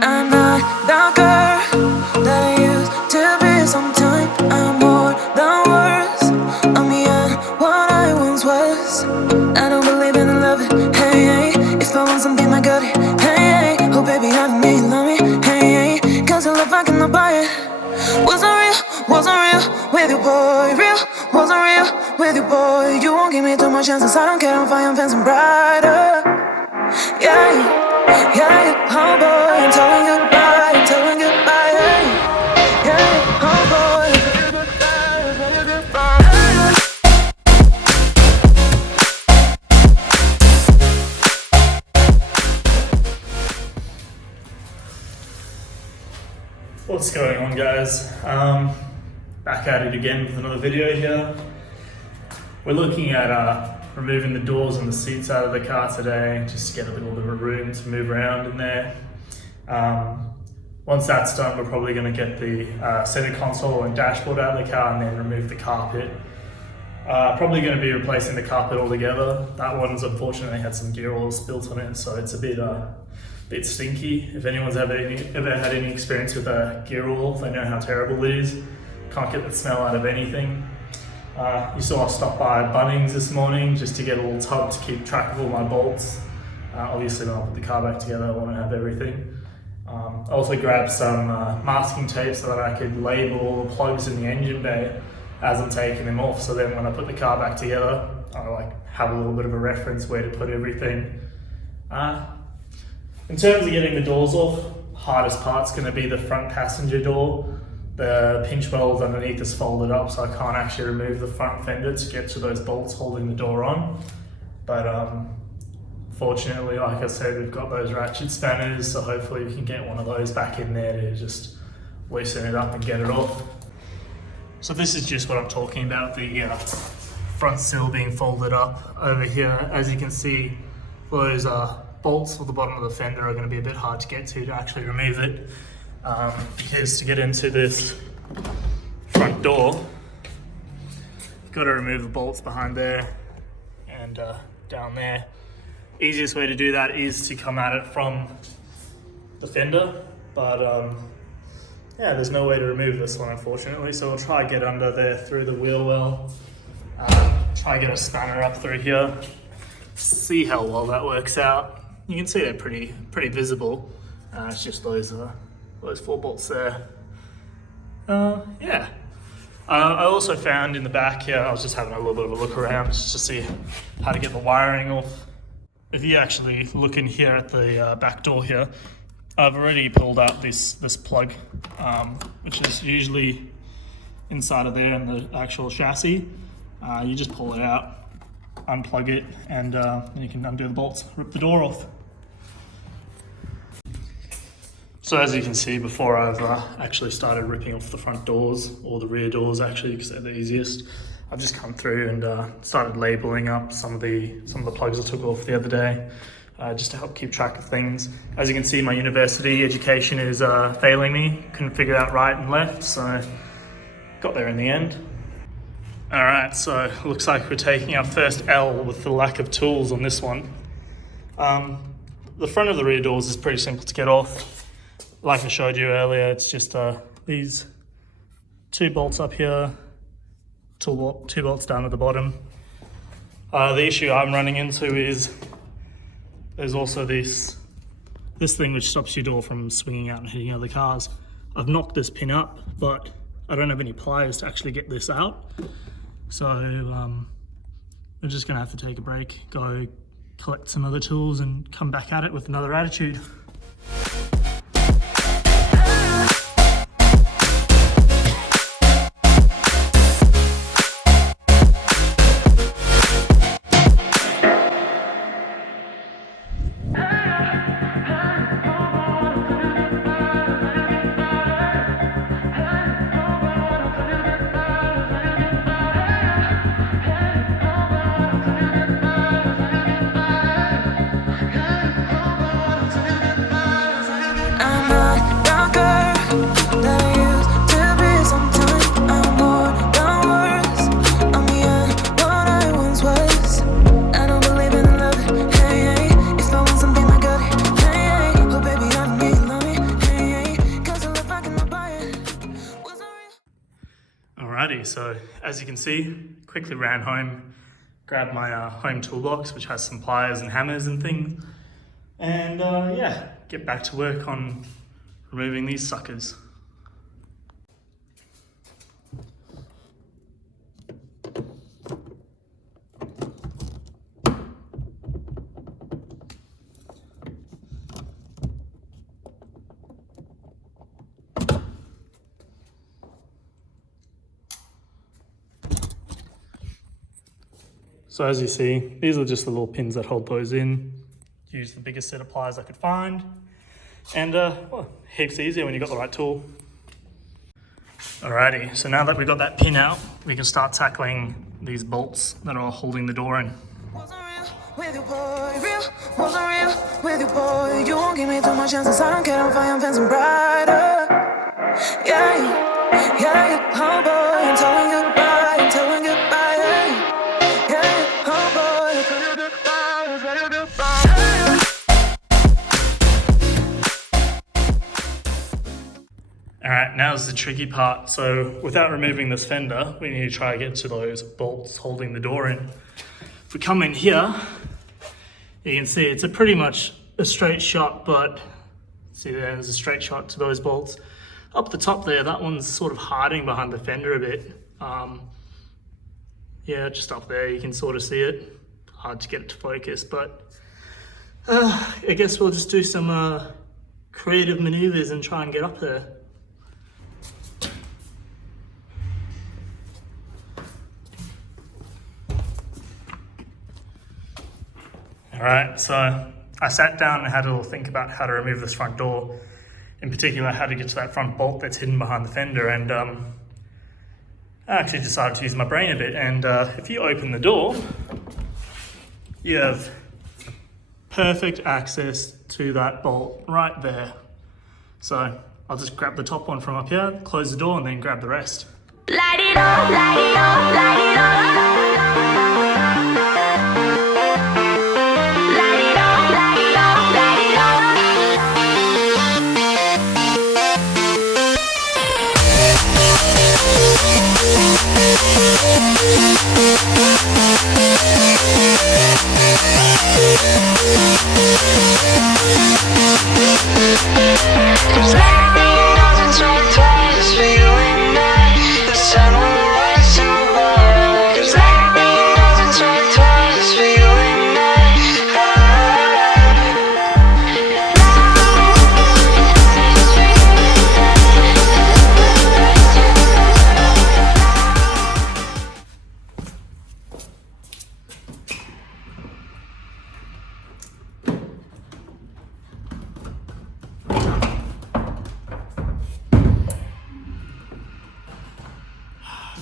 I'm not the girl that I used to be. Sometimes I'm more than words. I'm beyond what I once was. I don't believe in love, hey, hey. If I want something, I got it, hey, hey. Oh baby, I don't need love me, hey, hey. Cause I love I cannot buy it. Wasn't real with you, boy. Real, wasn't real with you, boy. You won't give me too much chances. I don't care if I am fancy brighter. Yeah, yeah, oh boy, I'm telling goodbye, I'm telling goodbye, yeah, yeah, oh boy, I'm telling goodbye. What's going on, guys? Back at it again with another video here. We're looking at removing the doors and the seats out of the car today, just to get a little bit of room to move around in there. Once that's done, we're probably going to get the center console and dashboard out of the car and then remove the carpet. Probably going to be replacing the carpet altogether. That one's unfortunately had some gear oil spilt on it, so it's a bit stinky. If anyone's ever had any experience with gear oil, they know how terrible it is. Can't get the smell out of anything. You saw I stopped by Bunnings this morning just to get a little tub to keep track of all my bolts. Obviously when I put the car back together, I want to have everything. I also grabbed some masking tape so that I could label all the plugs in the engine bay as I'm taking them off, so then when I put the car back together, I have a little bit of a reference where to put everything. In terms of getting the doors off, hardest part's going to be the front passenger door. The pinch welds underneath is folded up, so I can't actually remove the front fender to get to those bolts holding the door on. But fortunately, like I said, we've got those ratchet spanners, so hopefully we can get one of those back in there to just loosen it up and get it off. So this is just what I'm talking about, the front sill being folded up over here. As you can see, those bolts for the bottom of the fender are going to be a bit hard to get to actually remove it. Because to get into this front door, you've got to remove the bolts behind there and down there. Easiest way to do that is to come at it from the fender, but yeah, there's no way to remove this one unfortunately, so we'll try to get under there through the wheel well, try to get a spanner up through here, see how well that works out. You can see they're pretty visible. It's just those 4 bolts there. Yeah. I also found in the back here, I was just having a little bit of a look around just to see how to get the wiring off. If you actually look in here at the back door here, I've already pulled out this plug, which is usually inside of there in the actual chassis. You just pull it out, unplug it, and then you can undo the bolts, rip the door off. So as you can see, before I've actually started ripping off the front doors, or the rear doors actually, because they're the easiest, I've just come through and started labeling up some of the plugs I took off the other day, just to help keep track of things. As you can see, my university education is failing me. Couldn't figure out right and left, so got there in the end. All right, so looks like we're taking our first L with the lack of tools on this one. The front of the rear doors is pretty simple to get off. Like I showed you earlier, it's just these 2 bolts up here, 2 bolts down at the bottom. The issue I'm running into is there's also this thing which stops your door from swinging out and hitting other cars. I've knocked this pin up, but I don't have any pliers to actually get this out. So we're just gonna have to take a break, go collect some other tools and come back at it with another attitude. Alrighty, so as you can see, quickly ran home, grabbed my home toolbox, which has some pliers and hammers and things, and yeah, get back to work on removing these suckers. So as you see, these are just the little pins that hold those in. Use the biggest set of pliers I could find. And well, heaps easier when you've got the right tool. Alrighty, so now that we've got that pin out, we can start tackling these bolts that are holding the door in. Wasn't real with you, boy. Real wasn't real with you, boy. You won't give me too much chances. I don't care if I am fencing brighter. Yeah, oh boy, I'm telling goodbye, I'm telling goodbye. Yeah, oh boy, I'm telling goodbye, I'm telling goodbye. Alright, now's the tricky part. So without removing this fender, we need to try to get to those bolts holding the door in. If we come in here, you can see it's pretty much a straight shot, but see there's a straight shot to those bolts. Up the top there, that one's sort of hiding behind the fender a bit. Yeah, just up there, you can sort of see it. Hard to get it to focus, but I guess we'll just do some creative maneuvers and try and get up there. Alright, so I sat down and had a little think about how to remove this front door. In particular, how to get to that front bolt that's hidden behind the fender, and I actually decided to use my brain a bit. And if you open the door, you have perfect access to that bolt right there. So I'll just grab the top one from up here, close the door, and then grab the rest. Light it up, light it up, light it up.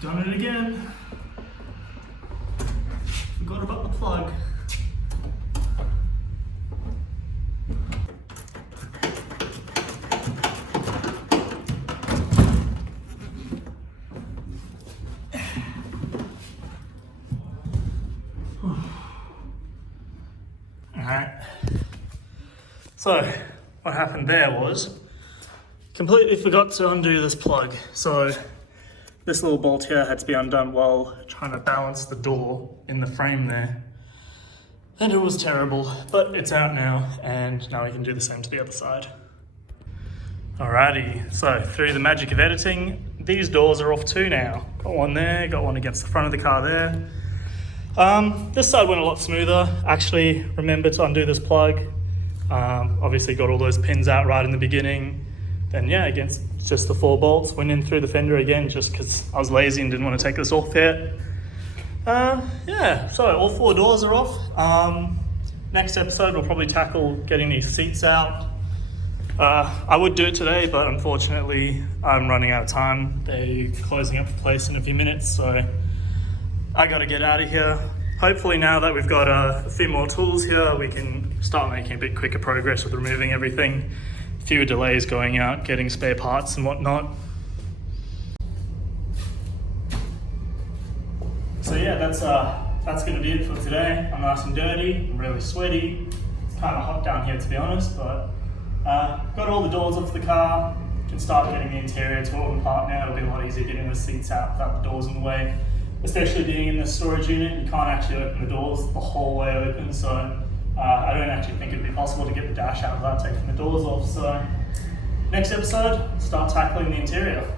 Done it again. Forgot about the plug. Alright. So, what happened there was, completely forgot to undo this plug. So, this little bolt here had to be undone while trying to balance the door in the frame there. And it was terrible, but it's out now, and now we can do the same to the other side. Alrighty, so through the magic of editing, these doors are off too now. Got one there, got one against the front of the car there. This side went a lot smoother. Actually, remember to undo this plug. Obviously got all those pins out right in the beginning. Then yeah, against just the 4 bolts, went in through the fender again just because I was lazy and didn't want to take this off yet. Yeah, so all 4 doors are off. Next episode we'll probably tackle getting these seats out. I would do it today, but unfortunately I'm running out of time. They're closing up the place in a few minutes, so I gotta get out of here. Hopefully now that we've got a few more tools here, we can start making a bit quicker progress with removing everything. Fewer delays going out, getting spare parts and whatnot. So yeah, that's gonna be it for today. I'm nice and dirty, I'm really sweaty. It's kind of hot down here to be honest, but got all the doors off the car, can start getting the interior torn apart now. It'll be a lot easier getting the seats out without the doors in the way. Especially being in the storage unit, you can't actually open the doors the whole way open, so I don't actually think it'd be possible to get the dash out without taking the doors off. So next episode, start tackling the interior.